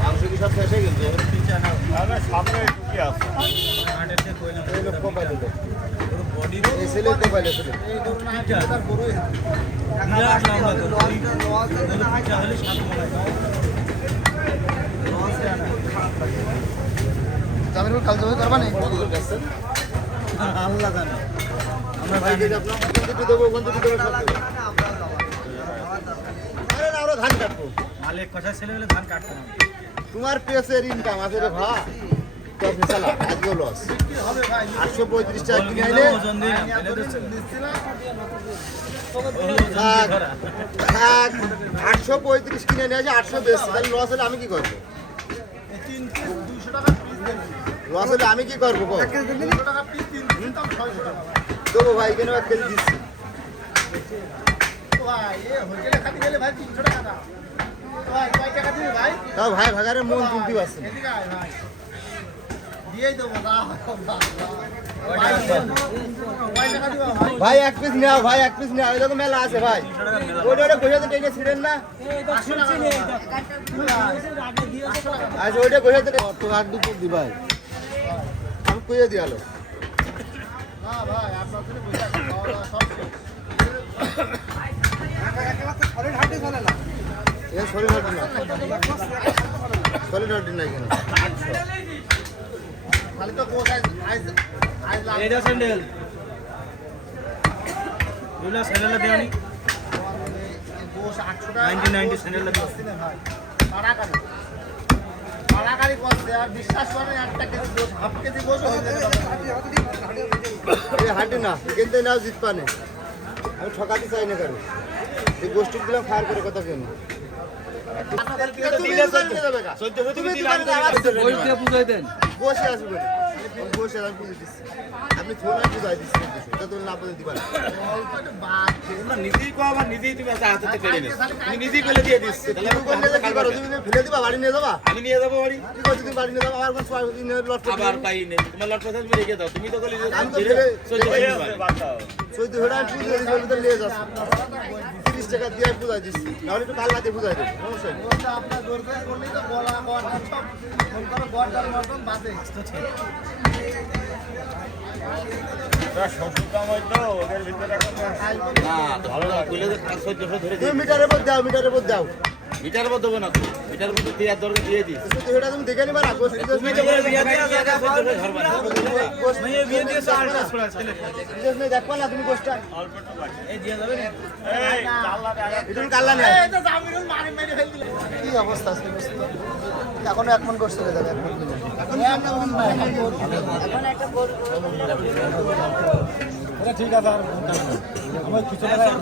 মাংস কি সব শেষ হয়ে গেছে? সামনে টুকি আছে কাল জমি করবা নেই আল্লাহ জানে আমরা দেবো আরো ধান কাটবো মালিক কথা ছেলে হলে ধান কাটতে হবে তোমার পেসের ইনকাম আছে রে ভাই আজকে লস 835 টাকা কিনে আইলে ওজন দিন ফেলে দিচ্ছে 835 কিনে নিয়ে আসে 800 বেশি তাহলে লস হলে আমি কি করবো লস হলে আমি কি করবো দেবো ভাই কেন 1 কেজি দিচ্ছি তাও ভাই ভাগারে মন তুলতে পারছে ভাই 1 পিস নেও ভাই 1 পিস নেও এরকম মেলা আছে ভাই ওটা গোসাতে টেনে ছিলেন না আচ্ছা ওইটা গোসাতে তো আর দুপুর দি ভাই আমি কইয়ে দিয়ালো সলিড হার্ট না সলিড হার্ট না এখানে খালি তো গোস এইটা স্যান্ডেল দুলা স্যান্ডেল দেওনি গোস 800 টাকা 1990 স্যান্ডেল দিও ভাই পাড়াকারি করতে আর বিশ্বাস করেন 1 কেজি গোস হাফ কেজি গোস এই হাঁটি না কিন্তু নাও জিত পানে আমি ঠকাতে চাই না কারণ এই গোষ্ঠীর দিলাম ফায়ার করে কথা কেন বসে আসবে বসে আমি বুঝে দিচ্ছি আপনি ফোনে বুঝাই দিচ্ছেন এটা তো না বলে দিবেন তোমরা নিজেই কো আবার নিজেই তুমি হাতে কেড়ে নিস তুমি নিজেই ফেলে দিয়ে দিস তাহলে আমি কোন জায়গায় কি করো তুমি ফেলে দিবা বাড়ি নিয়ে যাবা আমি নিয়ে যাবো বাড়ি কি করছো তুমি বাড়ি নিয়ে যাবা আর কোন লট আবার পাই নেই তোমার লট কথা তুমি রেখে দাও তুমি তো বলি আমি তো চৈদ্দ হেডা আমি পুজো দিই ভিতরে নিয়ে যাচ্ছি 30 টাকা দিয়ে বুঝাই দিচ্ছি নাহলে একটু কাল্লা দিয়ে বুঝাই দেবো সমস্যা নেই আপনার জোর করে করলেই তো গলা গড় সব ফোন করো গড়টার মতন বাজে শ্বশুর কাম হয়তো ওদের ভিতরে না ভালো না কইলে 500 ধরে তুমি মিটারের উপর দাও মিটারের উপর দাও মিটার মধ্যে দেবো না তো মিটার মধ্যে দিয়ে দরকার দিয়ে দিস চৈদ্দ হেডা তুমি দেখে নিবা না গোষ্ঠী তুমি তো বলে বিয়ে দিয়ে জায়গা 14 ধরবা না ভাই বিয়ে দিয়ে চালটা ছড়া ছেলে বিশেষ নেই দেখবা না তুমি গোষ্ঠটা অল্প একটু বাড়ি এই দিয়ে যাবে না এই আল্লাহ এটা কাল্লা নেই এই তো জামিনুল মারি মারি ফেল দিলে কি অবস্থা আজকে এখনো 1 মন গোষ্ঠ চলে যাবে 1 মন এখন একটা গরু ঠিক আছে আর আমার কিছু